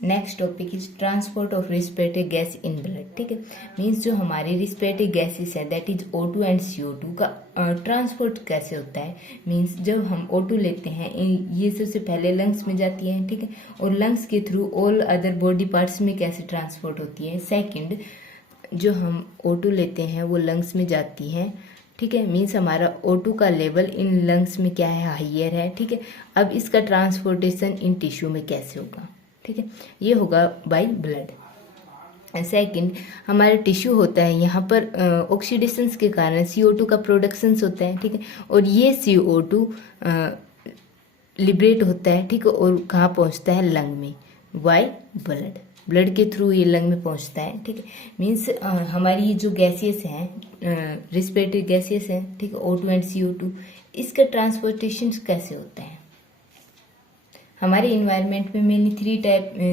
Next topic is transport of respiratory gas in blood. ठीक है, means जो हमारे रेस्पिरेटरी गैसेस है that is O2 and CO2 का ट्रांसपोर्ट कैसे होता है। मीन्स जब हम O2 लेते हैं ये सबसे पहले लंग्स में जाती है, ठीक है, और लंग्स के through all other body parts में कैसे ट्रांसपोर्ट होती है। सेकंड, जो हम O2 लेते हैं वो लंग्स में जाती है, ठीक है, मीन्स हमारा O2 का लेवल इन लंग्स में क्या है, हाइयर है। ठीक है, अब इसका ट्रांसपोर्टेशन इन टिश्यू में कैसे होगा। ठीक है, ये होगा बाय ब्लड। सेकंड, हमारा टिश्यू होता है, यहाँ पर ऑक्सीडेशन के कारण CO2 का प्रोडक्शन होता है। ठीक है, और ये CO2 लिबरेट होता है, ठीक है, और कहाँ पहुँचता है, लंग में, बाय ब्लड। ब्लड के थ्रू ये लंग में पहुँचता है। ठीक है, मीन्स हमारी ये जो गैसेस हैं, रेस्पिरेटरी गैसेस हैं, ठीक है, O2 एंड CO2, इसका ट्रांसपोर्टेशन कैसे होता है। हमारे इन्वायरमेंट में मेनली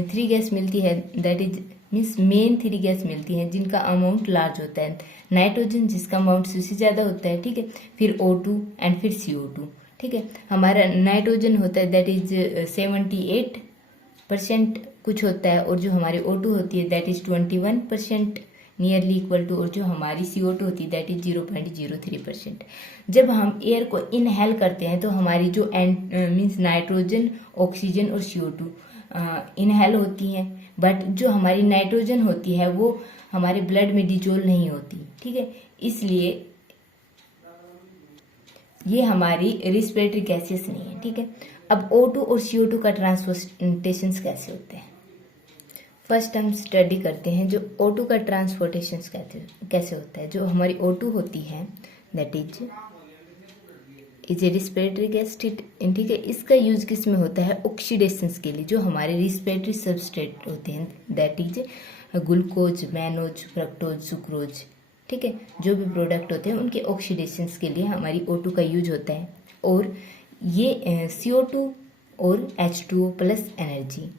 थ्री गैस मिलती है, that is means main 3 gas मिलती हैं जिनका अमाउंट लार्ज होता है। नाइट्रोजन जिसका अमाउंट सबसे ज़्यादा होता है, ठीक है, फिर O2 एंड फिर CO2। ठीक है, हमारा नाइट्रोजन होता है दैट इज 78% कुछ होता है, और जो हमारी O2 होती है that is 21% nearly equal to, और जो हमारी CO2 होती है दैट इज 0.03%। जब हम एयर को इनहेल करते हैं तो हमारी जो मीन्स नाइट्रोजन, ऑक्सीजन और CO2 इनहेल होती हैं, बट जो हमारी नाइट्रोजन होती है वो हमारे ब्लड में डिजोल्व नहीं होती। ठीक है, इसलिए ये हमारी रेस्पिरेटरी गैसेस नहीं है। ठीक है, अब O2 और CO2 का ट्रांसपोर्टेशन कैसे होते हैं। फर्स्ट हम स्टडी करते हैं जो O2 का ट्रांसपोर्टेशन कैसे होता है। जो हमारी O2 होती है that is a respiratory gas. ठीक है, इसका यूज किस में होता है, ऑक्सीडेशन के लिए। जो हमारे रेस्पिरेटरी सबस्ट्रेट होते हैं that is glucose, mannose, fructose, sucrose, ठीक है, जो भी प्रोडक्ट होते हैं उनके ऑक्सीडेशन के लिए हमारी O2 का यूज होता है, और ये CO2 और H2O प्लस एनर्जी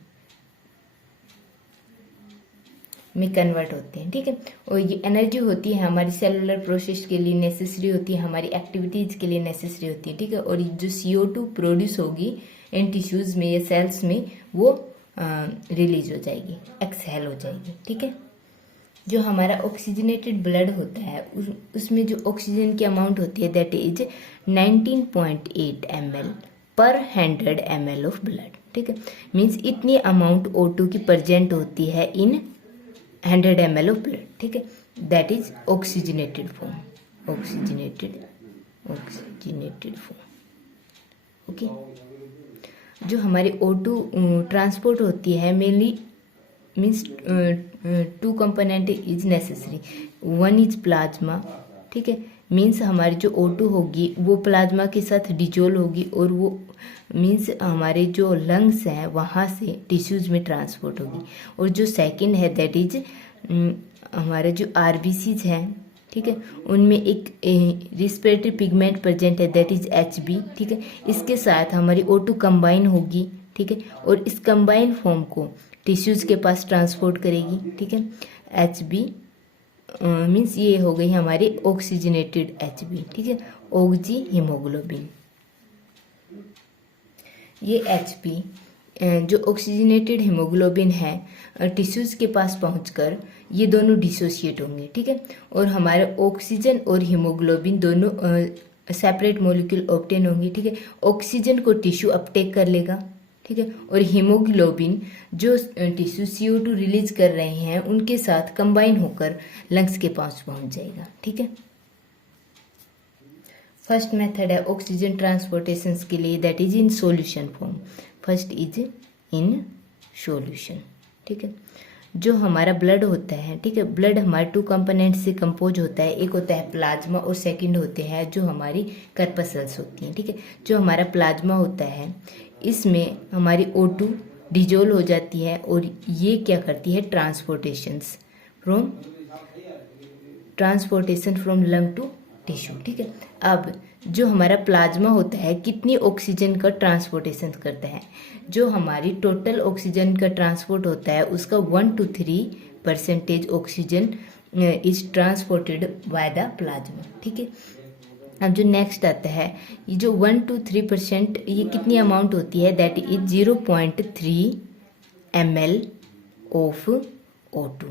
में कन्वर्ट होते हैं। ठीक है, और ये एनर्जी होती है हमारी सेलुलर प्रोसेस के लिए नेसेसरी होती है, हमारी एक्टिविटीज के लिए नेसेसरी होती है। ठीक है, और जो CO2 प्रोड्यूस होगी इन टिश्यूज में या सेल्स में वो रिलीज हो जाएगी, एक्सहेल हो जाएगी। ठीक है, जो हमारा ऑक्सीजनेटेड ब्लड होता है उसमें जो ऑक्सीजन की अमाउंट होती है दैट इज 19.8 ml पर 100 ml ऑफ ब्लड। ठीक है, मीन्स इतनी अमाउंट O2 की प्रेजेंट होती है इन 100 ml ऑफ ब्लड। ठीक है, that is oxygenated form, oxygenated form. Okay, जो हमारी O2 ट्रांसपोर्ट होती है mainly means 2 component is necessary. One is plasma. ठीक है, मीन्स हमारी जो O2 होगी वो प्लाज्मा के साथ डिजोल्व होगी, और वो मीन्स हमारे जो लंग्स हैं वहाँ से टिश्यूज में ट्रांसपोर्ट होगी। और जो सेकंड है दैट इज हमारे जो RBCs हैं, ठीक है, उनमें एक रेस्पिरेटरी पिगमेंट प्रेजेंट है दैट इज HB। ठीक है, इसके साथ हमारी O2 कंबाइन होगी। ठीक है, और इस कंबाइन फॉर्म को टिश्यूज के पास ट्रांसपोर्ट करेगी। ठीक है, HB मीन्स ये हो गई हमारी ऑक्सीजनेटेड HB। ठीक है, ऑक्सी हीमोग्लोबिन। ये HB जो ऑक्सीजनेटेड हीमोग्लोबिन है टिश्यूज के पास पहुंचकर ये दोनों डिसोशिएट होंगे। ठीक है, और हमारे ऑक्सीजन और हीमोग्लोबिन दोनों सेपरेट मॉलिक्यूल ऑब्टेन होंगे। ठीक है, ऑक्सीजन को टिश्यू अपटेक कर लेगा। ठीक है, और हीमोग्लोबिन जो टिश्यू CO2 रिलीज कर रहे हैं उनके साथ कंबाइन होकर लंग्स के पास पहुंच जाएगा। ठीक है, फर्स्ट मेथड है ऑक्सीजन ट्रांसपोर्टेशन के लिए that is in solution form. First is in solution. ठीक है, जो हमारा ब्लड होता है, ठीक है, ब्लड हमारे 2 कंपोनेंट से कंपोज होता है। एक होता है प्लाज्मा और सेकंड होते हैं जो हमारी कर्पसल्स होती हैं। ठीक है, जो हमारा प्लाज्मा होता है इसमें हमारी O2 डिजोल्व हो जाती है, और ये क्या करती है, transportation from lung to tissue. ठीक है, अब जो हमारा प्लाज्मा होता है कितनी ऑक्सीजन का ट्रांसपोर्टेशन करता है। जो हमारी टोटल ऑक्सीजन का ट्रांसपोर्ट होता है उसका 1 to 3% oxygen is transported by the plasma. ठीक है, अब जो नेक्स्ट आता है ये जो 1 to 3% ये कितनी अमाउंट होती है that is 0.3 ml of O2,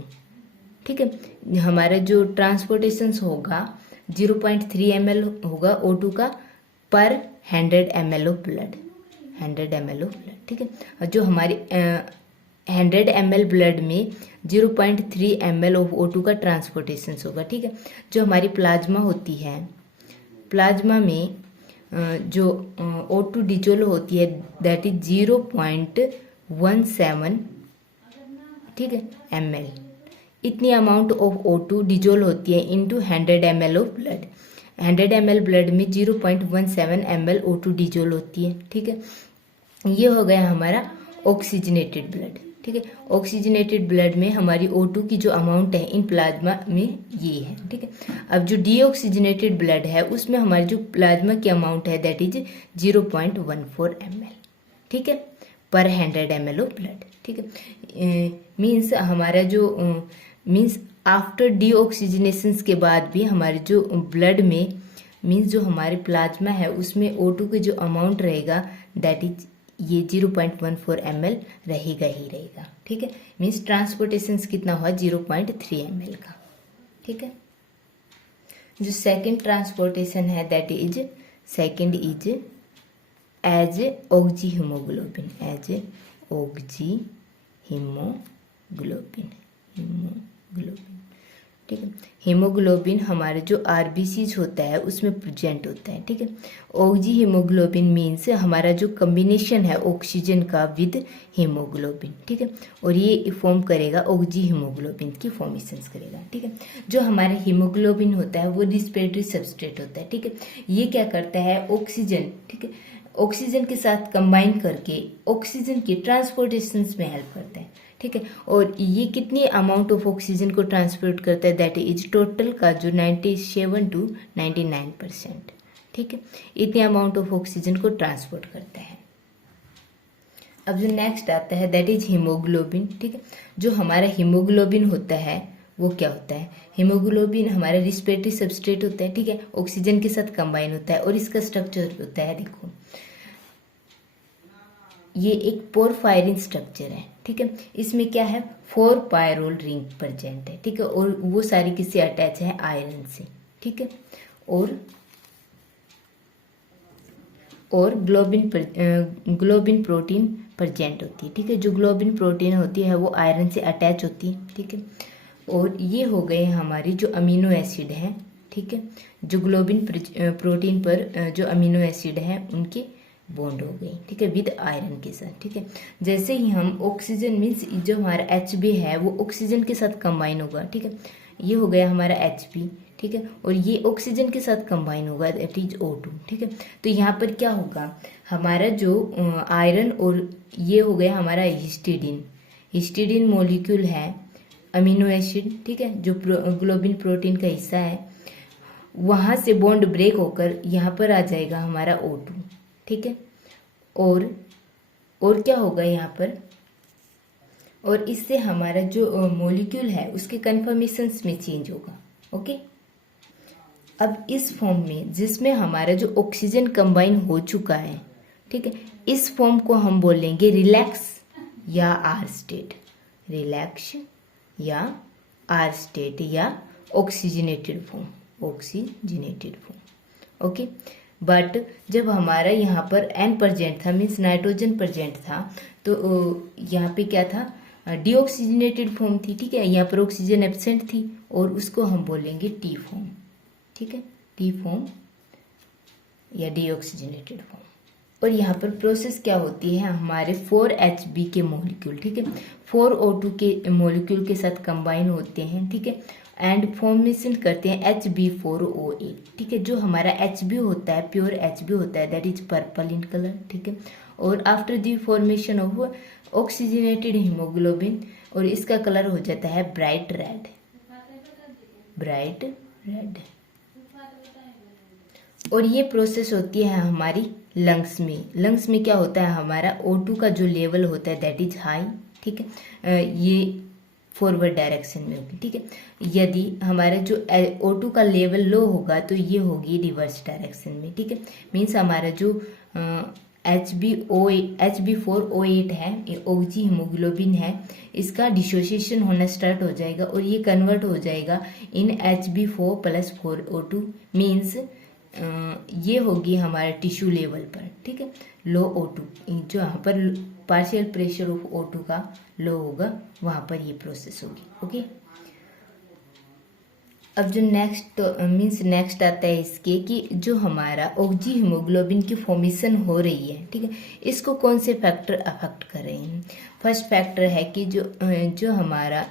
ठीक है। हमारा जो ट्रांसपोर्टेशन होगा 0.3 ml होगा O2 का पर 100 ml of blood, 100 ml of blood, ठीक है। और जो हमारी 100 ml ब्लड में 0.3 ml ऑफ O2 का ट्रांसपोर्टेशन होगा, ठीक है। जो हमारी प्लाज्मा होती है, प्लाज्मा में जो O2 डिजोल्व होती है दैट इज 0.17, ठीक है, ml। इतनी अमाउंट ऑफ O2 डिजोल्व होती है into 100 ml of blood. 100 ml blood में 0.17 ml O2 डिजोल्व होती है, ठीक है। ये हो गया हमारा ऑक्सीजनेटेड ब्लड, ठीक है। ऑक्सीजनेटेड ब्लड में हमारी O2 की जो अमाउंट है इन प्लाज्मा में ये है, ठीक है। अब जो डीऑक्सीजनेटेड ब्लड है उसमें हमारी जो प्लाज्मा की अमाउंट है दैट इज 0.14 ml, ठीक है, पर 100 ml ऑफ ब्लड, ठीक है। मीन्स हमारा जो मीन्स आफ्टर डीऑक्सीजनेशन के बाद भी हमारे जो ब्लड में मीन्स जो हमारे प्लाज्मा है उसमें O2 की जो अमाउंट रहेगा दैट इज ये 0.14 ml रहेगा ही रहेगा, ठीक है। मीन्स ट्रांसपोर्टेशन कितना हुआ 0.3 ml का, ठीक है। जो सेकंड ट्रांसपोर्टेशन है that is second is as oxyhaemoglobin, as oxyhaemoglobin, haemoglobin, ठीक है। हीमोग्लोबिन हमारे जो आरबीसीज होता है उसमें प्रेजेंट होता है, ठीक है। ऑक्जी हीमोग्लोबिन मीन्स हमारा जो कम्बिनेशन है ऑक्सीजन का विद हीमोग्लोबिन, ठीक है, और ये फॉर्म करेगा ऑक्जी हीमोग्लोबिन की फॉर्मेशन करेगा, ठीक है। जो हमारा हीमोग्लोबिन होता है वो रिस्पिरेटरी सबस्ट्रेट होता है, ठीक है। ये क्या करता है ऑक्सीजन, ठीक है, ऑक्सीजन के साथ कंबाइन करके ऑक्सीजन की ट्रांसपोर्टेशन में हेल्प करता है, ठीक है। और ये कितनी अमाउंट ऑफ ऑक्सीजन को ट्रांसपोर्ट करता है दैट इज टोटल का जो 97 to 99%, ठीक है, इतनी अमाउंट ऑफ ऑक्सीजन को ट्रांसपोर्ट करता है। अब जो नेक्स्ट आता है दैट इज हीमोग्लोबिन, ठीक है। जो हमारा हीमोग्लोबिन होता है वो क्या होता है, हीमोग्लोबिन हमारा रिस्पिरेटरी सबस्ट्रेट होता है, ठीक है, ऑक्सीजन के साथ कंबाइन होता है और इसका स्ट्रक्चर होता है, देखो ये एक पोरफायरिन स्ट्रक्चर है, ठीक है। इसमें क्या है 4 पायरोल रिंग प्रेजेंट है, ठीक है, और वो सारी किससे अटैच है आयरन से, ठीक है। और ग्लोबिन प्रोटीन प्रेजेंट होती है, ठीक है। जो ग्लोबिन प्रोटीन होती है वो आयरन से अटैच होती है, ठीक है। और ये हो गए हमारी जो अमीनो एसिड हैं, ठीक है, जो ग्लोबिन प्रोटीन पर जो अमीनो एसिड हैं उनके बॉन्ड हो गई, ठीक है, विद आयरन के साथ, ठीक है। जैसे ही हम ऑक्सीजन मीन्स जो हमारा Hb है वो ऑक्सीजन के साथ कंबाइन होगा, ठीक है, ये हो गया हमारा Hb, ठीक है, और ये ऑक्सीजन के साथ कंबाइन होगा दैट इज O2, ठीक है। तो यहाँ पर क्या होगा हमारा जो आयरन और ये हो गया हमारा हिस्टिडीन, हिस्टिडीन मॉलिक्यूल है अमीनो एसिड, ठीक है, जो ग्लोबिन प्रोटीन का हिस्सा है, वहां से बॉन्ड ब्रेक होकर यहाँ पर आ जाएगा हमारा O2, ठीक है। और क्या होगा यहाँ पर, और इससे हमारा जो मॉलिक्यूल है उसके कन्फर्मेशंस में चेंज होगा, ओके। अब इस फॉर्म में जिसमें हमारा जो ऑक्सीजन कंबाइन हो चुका है, ठीक है, इस फॉर्म को हम बोलेंगे रिलैक्स या आर स्टेट, रिलैक्स या आर स्टेट या oxygenated form, oxygenated form, okay. But जब हमारा यहाँ पर N प्रेजेंट था मीन्स नाइट्रोजन प्रेजेंट था तो यहाँ पे क्या था डीऑक्सीजनेटेड फॉर्म थी, ठीक है, यहाँ पर ऑक्सीजन एब्सेंट थी और उसको हम बोलेंगे टी फॉर्म, ठीक है, टी फॉर्म या डीऑक्सीजनेटेड फॉर्म। और यहाँ पर प्रोसेस क्या होती है हमारे 4Hb के मॉलिक्यूल, ठीक है, 4O2 के मॉलिक्यूल के साथ कंबाइन होते हैं, ठीक है, एंड फॉर्मेशन करते हैं Hb4OA, ठीक है। जो हमारा Hb होता है प्योर Hb होता है that is purple in colour, ठीक है। और after the formation of oxygenated haemoglobin और इसका कलर हो जाता है ब्राइट रेड, ब्राइट रेड। और ये प्रोसेस होती है हमारी लंग्स में, लंग्स में क्या होता है हमारा O2 का जो लेवल होता है दैट इज हाई, ठीक है, ये फॉरवर्ड डायरेक्शन में होगी, ठीक है। यदि हमारा जो O2 का लेवल लो होगा तो ये होगी रिवर्स डायरेक्शन में, ठीक है। मीन्स हमारा जो HB4O8 है, ये ऑक्सी हीमोग्लोबिन है, इसका डिसोसिएशन होना स्टार्ट हो जाएगा और ये कन्वर्ट हो जाएगा इन HB4+4O2 मीन्स ये होगी हमारे टिश्यू लेवल पर, ठीक है, लो O2, जो यहाँ पर पार्शियल प्रेशर ऑफ O2 का लो होगा वहाँ पर ये प्रोसेस होगी। ओके, अब जो नेक्स्ट आता है इसके कि जो हमारा ऑक्सी हीमोग्लोबिन की फॉर्मेशन हो रही है, ठीक है, इसको कौन से फैक्टर अफेक्ट कर रहे हैं। फर्स्ट फैक्टर है कि जो हमारा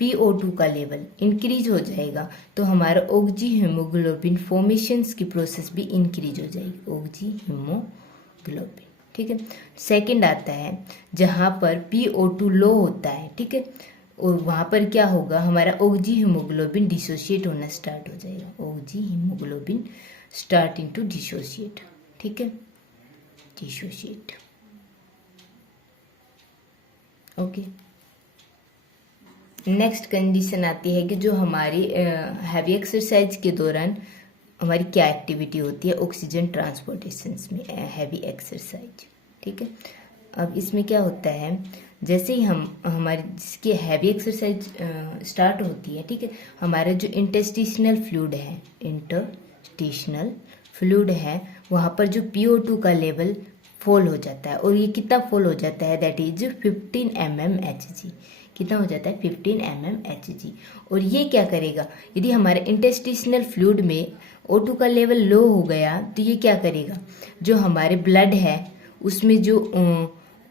PO2 का लेवल इंक्रीज हो जाएगा तो हमारा ऑक्सी हीमोग्लोबिन फॉर्मेशंस की प्रोसेस भी इंक्रीज हो जाएगी, ऑक्सी हीमोग्लोबिन, ठीक है। सेकंड आता है जहाँ पर PO2 लो होता है, ठीक है, और वहाँ पर क्या होगा, हमारा ऑक्सी हीमोग्लोबिन डिसोशिएट होना स्टार्ट हो जाएगा, oxyhaemoglobin starting to dissociate, ठीक है, डिसोशिएट। ओके, नेक्स्ट कंडीशन आती है कि जो हमारी हैवी एक्सरसाइज के दौरान हमारी क्या एक्टिविटी होती है ऑक्सीजन ट्रांसपोर्टेशन में, हैवी एक्सरसाइज, ठीक है। अब इसमें क्या होता है, जैसे ही हमारी जिसकी हैवी एक्सरसाइज स्टार्ट होती है, ठीक है, हमारा जो इंटेस्टिशनल फ्लूइड है वहाँ पर जो PO2 का लेवल फॉल हो जाता है, और ये कितना फॉल हो जाता है, दैट इज 15 mmHg, कितना हो जाता है 15 mmHg। और ये क्या करेगा, यदि हमारे इंटेस्टिशनल फ्लूइड में O2 का लेवल लो हो गया तो ये क्या करेगा, जो हमारे ब्लड है उसमें जो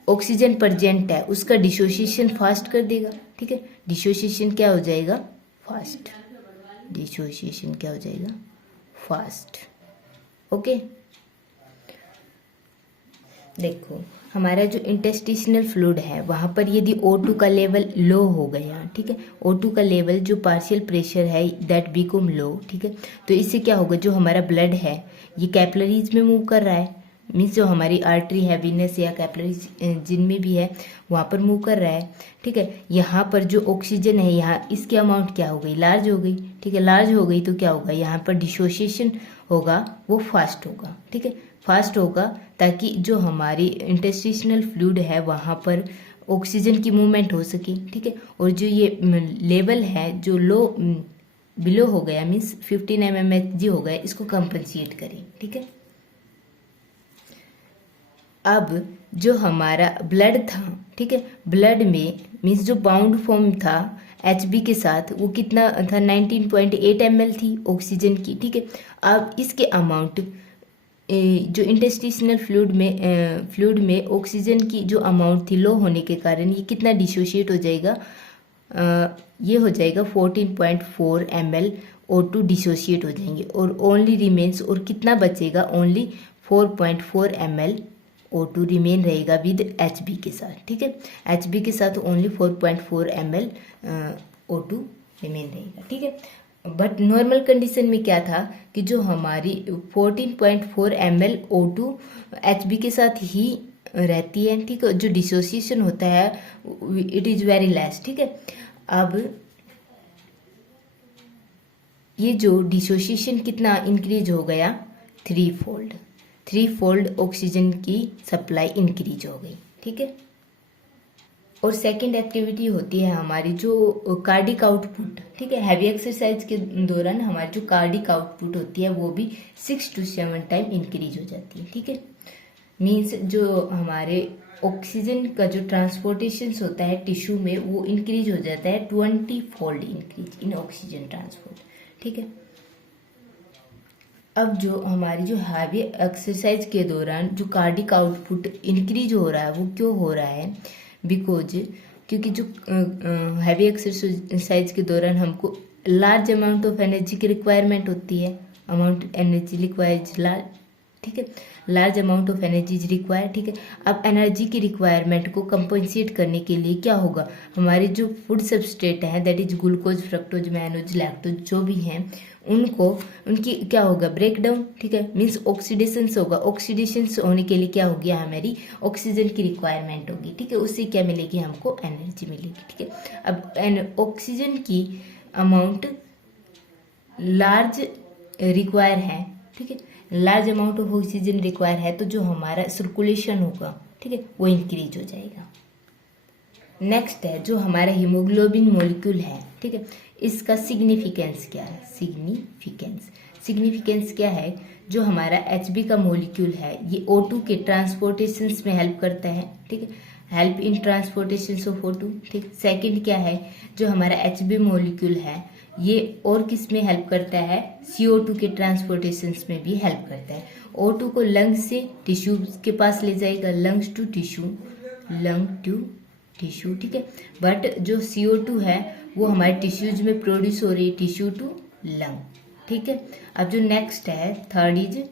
ऑक्सीजन प्रेजेंट है उसका डिसोसिएशन फास्ट कर देगा, ठीक है, डिसोसिएशन क्या हो जाएगा, फास्ट, डिसोसिएशन क्या हो जाएगा, फास्ट। ओके, देखो हमारा जो इंटेस्टिशनल फ्लूइड है वहाँ पर यदि O2 का लेवल लो हो गया, ठीक है, O2 का लेवल जो पार्शियल प्रेशर है दैट बिकम लो, ठीक है, तो इससे क्या होगा, जो हमारा ब्लड है ये कैपिलरीज में मूव कर रहा है, मीन्स जो हमारी आर्टरी है, वीनस या कैपिलरीज जिनमें भी है वहाँ पर मूव कर रहा है, ठीक है। यहाँ पर जो ऑक्सीजन है यहाँ इसकी अमाउंट क्या हो गई, लार्ज हो गई, ठीक है, लार्ज हो गई तो क्या होगा, यहाँ पर डिसोसिएशन होगा वो फास्ट होगा, ठीक है, फास्ट होगा ताकि जो हमारी इंटेस्टिशनल फ्लूइड है वहाँ पर ऑक्सीजन की मूवमेंट हो सके, ठीक है, और जो ये लेवल है जो बिलो हो गया मीन्स 15 mmHg हो गया, इसको कंपनसेट करें, ठीक है। अब जो हमारा ब्लड था, ठीक है, ब्लड में मीन्स जो बाउंड फॉर्म था HB के साथ वो कितना था, 19.8 ml थी ऑक्सीजन की, ठीक है। अब इसके अमाउंट जो इंटेस्टिशनल फ्लूइड में ऑक्सीजन की जो अमाउंट थी लो होने के कारण ये कितना डिसोशिएट हो जाएगा, ये हो जाएगा 14.4 ml O2 डिसोशिएट हो जाएंगे, और ओनली रिमेन्स, और कितना बचेगा, ओनली 4.4 ml O2 रिमेन रहेगा विद HB के साथ, ठीक है, HB के साथ ओनली 4.4 ml O2 रिमेन रहेगा, ठीक है। बट नॉर्मल कंडीशन में क्या था कि जो हमारी 14.4 ml O2 HB के साथ ही रहती है, ठीक है, जो डिसोसिएशन होता है इट इज़ वेरी लेस, ठीक है। अब ये जो डिसोसिएशन कितना इंक्रीज हो गया, 3 फोल्ड ऑक्सीजन की सप्लाई इंक्रीज हो गई, ठीक है। और सेकंड एक्टिविटी होती है हमारी जो कार्डिक आउटपुट, ठीक है, हैवी एक्सरसाइज के दौरान हमारी जो कार्डिक आउटपुट होती है वो भी 6 to 7 टाइम इंक्रीज हो जाती है, ठीक है, मीन्स जो हमारे ऑक्सीजन का जो ट्रांसपोर्टेशन होता है टिश्यू में वो इंक्रीज हो जाता है 20 fold increase in oxygen transport, ठीक है। अब जो हमारी जो हैवी एक्सरसाइज के दौरान जो कार्डिक आउटपुट इंक्रीज हो रहा है वो क्यों हो रहा है, क्योंकि जो हैवी एक्सरसाइज के दौरान हमको लार्ज अमाउंट ऑफ एनर्जी की रिक्वायरमेंट होती है, अमाउंट एनर्जी रिक्वायर्ड लार्ज, ठीक है, large amount of energy is required, ठीक है। अब एनर्जी की रिक्वायरमेंट को कंपनसेट करने के लिए क्या होगा, हमारे जो फूड सबस्ट्रेट है that is glucose, fructose, mannose, lactose जो भी हैं उनकी क्या होगा, ब्रेक डाउन, ठीक है, मीन्स ऑक्सीडेशन होगा, ऑक्सीडेशन होने के लिए क्या होगी, हमारी ऑक्सीजन की रिक्वायरमेंट होगी, ठीक है, उससे क्या मिलेगी, हमको एनर्जी मिलेगी, ठीक है। अब ऑक्सीजन की अमाउंट लार्ज रिक्वायर है, ठीक है, large amount of oxygen require है तो जो हमारा सर्कुलेशन होगा, ठीक है, वो इंक्रीज हो जाएगा। नेक्स्ट है जो हमारा हीमोग्लोबिन मॉलिक्यूल है, ठीक है, इसका सिग्निफिकेंस क्या है? सिग्निफिकेंस क्या है? जो हमारा Hb का मॉलिक्यूल है ये O2 के ट्रांसपोर्टेशन में हेल्प करता है, ठीक है, help in transportation of O2, ठीक। सेकंड क्या है? जो हमारा Hb मॉलिक्यूल है ये और किस में हेल्प करता है? CO2 के ट्रांसपोर्टेशन में भी हेल्प करता है। O2 को लंग से टिश्यू के पास ले जाएगा, lungs to tissue, lung to tissue, ठीक है। बट जो CO2 है वो हमारे टिश्यूज में प्रोड्यूस हो रही है, टिश्यू टू लंग, ठीक है। अब जो नेक्स्ट है थर्ड इज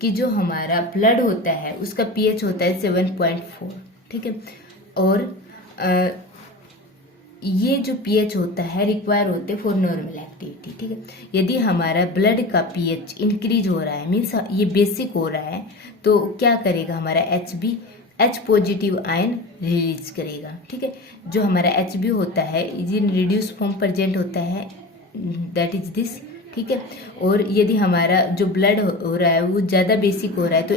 कि जो हमारा ब्लड होता है उसका pH होता है 7.4, ठीक है। और ये जो pH होता है रिक्वायर होते हैं फॉर नॉर्मल एक्टिविटी, ठीक है। यदि हमारा ब्लड का pH इंक्रीज हो रहा है, मीन्स ये बेसिक हो रहा है, तो क्या करेगा? हमारा H पॉजिटिव आयन रिलीज करेगा, ठीक है। जो हमारा Hb होता है इन रिड्यूस फॉर्म प्रेजेंट होता है, दैट इज दिस, ठीक है। और यदि हमारा जो ब्लड हो रहा है वो ज़्यादा बेसिक हो रहा है तो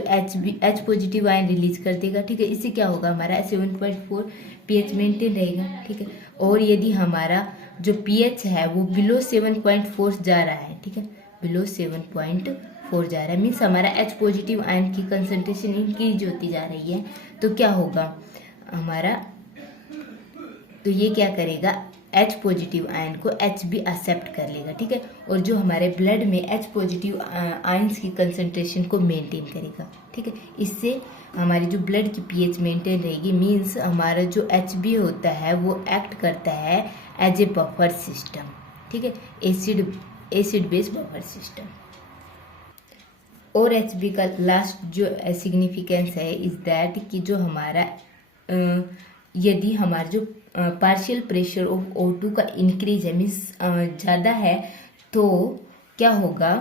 H पॉजिटिव आयन रिलीज कर देगा, ठीक है। इससे क्या होगा? हमारा 7.4 pH मेंटेन रहेगा, ठीक है। और यदि हमारा जो pH है वो बिलो 7.4 जा रहा है, ठीक है, बिलो 7.4 जा रहा है, मीन्स हमारा H पॉजिटिव आयन की कंसंट्रेशन इंक्रीज होती जा रही है, तो क्या होगा हमारा? तो ये क्या करेगा? H पॉजिटिव आयन को Hb एक्सेप्ट कर लेगा, ठीक है। और जो हमारे ब्लड में H पॉजिटिव आयंस की कंसंट्रेशन को मेंटेन करेगा, ठीक है। इससे हमारी जो ब्लड की pH मेंटेन रहेगी, मीन्स हमारा जो Hb होता है वो एक्ट करता है एज ए बफर सिस्टम, ठीक है, एसिड बेस बफर सिस्टम। और Hb का लास्ट जो सिग्निफिकेंस है इज दैट कि जो हमारा यदि हमारा जो पार्शियल प्रेशर ऑफ O2 का इंक्रीज है, मीन्स ज़्यादा है, तो क्या होगा?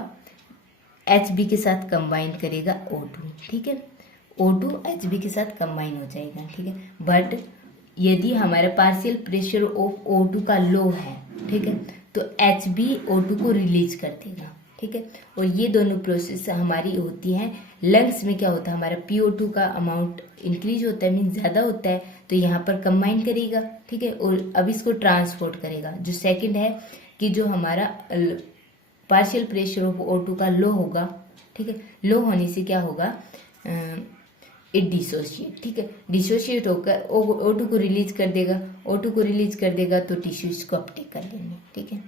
Hb के साथ कंबाइन करेगा O2, ठीक है, O2 Hb के साथ कंबाइन हो जाएगा, ठीक है। बट यदि हमारा पार्शियल प्रेशर ऑफ O2 का लो है, ठीक है, तो Hb O2 को रिलीज कर देगा, ठीक है। और ये दोनों प्रोसेस हमारी होती हैं लंग्स में। क्या होता है? हमारा PO2 का अमाउंट इंक्रीज होता है, मीन्स ज़्यादा होता है, तो यहाँ पर कंबाइन करेगा, ठीक है, और अब इसको ट्रांसपोर्ट करेगा। जो सेकंड है कि जो हमारा पार्शियल प्रेशर ऑफ O2 का लो होगा, ठीक है, लो होने से क्या होगा? इट डिसोशिएट, ठीक है, डिसोशिएट होकर O2 को रिलीज कर देगा, O2 को रिलीज कर देगा तो टिश्यू इसको अपटेक कर लेंगे, ठीक है।